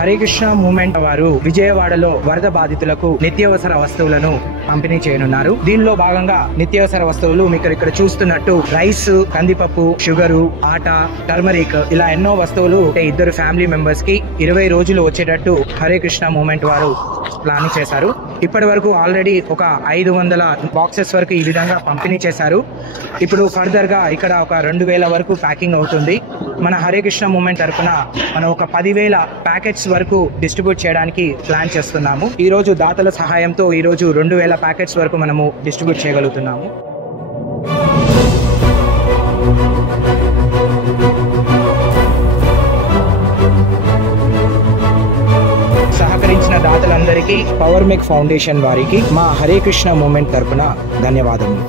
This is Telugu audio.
హరే కృష్ణ మూవ్మెంట్ వారు విజయవాడలో వరద బాధితులకు నిత్యావసర వస్తువులను పంపిణీ చేయనున్నారు. దీనిలో భాగంగా నిత్యావసర వస్తువులు మీకు ఇక్కడ చూస్తున్నట్టు రైస్, కందిపప్పు, షుగరు, ఆట, టర్మరిక్ ఇలా ఎన్నో వస్తువులు ఇద్దరు ఫ్యామిలీ మెంబర్స్ కి 20 రోజులు వచ్చేటట్టు హరే కృష్ణ మూవ్మెంట్ వారు ప్లానింగ్ చేశారు. ఇప్పటి వరకు ఆల్రెడీ ఒక 500 బాక్సెస్ వరకు ఈ విధంగా పంపిణీ చేశారు. ఇప్పుడు ఫర్దర్ గా ఇక్కడ ఒక 2000 వరకు ప్యాకింగ్ అవుతుంది. మన హరే కృష్ణ మూవ్మెంట్ తరఫున మనం ఒక 10,000 ప్యాకెట్స్ వరకు డిస్ట్రిబ్యూట్ చేయడానికి ప్లాన్ చేస్తున్నాము. ఈ రోజు దాతల సహాయంతో ఈ రోజు 2000 ప్యాకెట్స్ వరకు మనము డిస్ట్రిబ్యూట్ చేయగలుగుతున్నాము. సహకరించిన దాతలందరికీ పవర్ మేక్ ఫౌండేషన్ వారికి మా హరే కృష్ణ మూవ్మెంట్ తరఫున ధన్యవాదములు.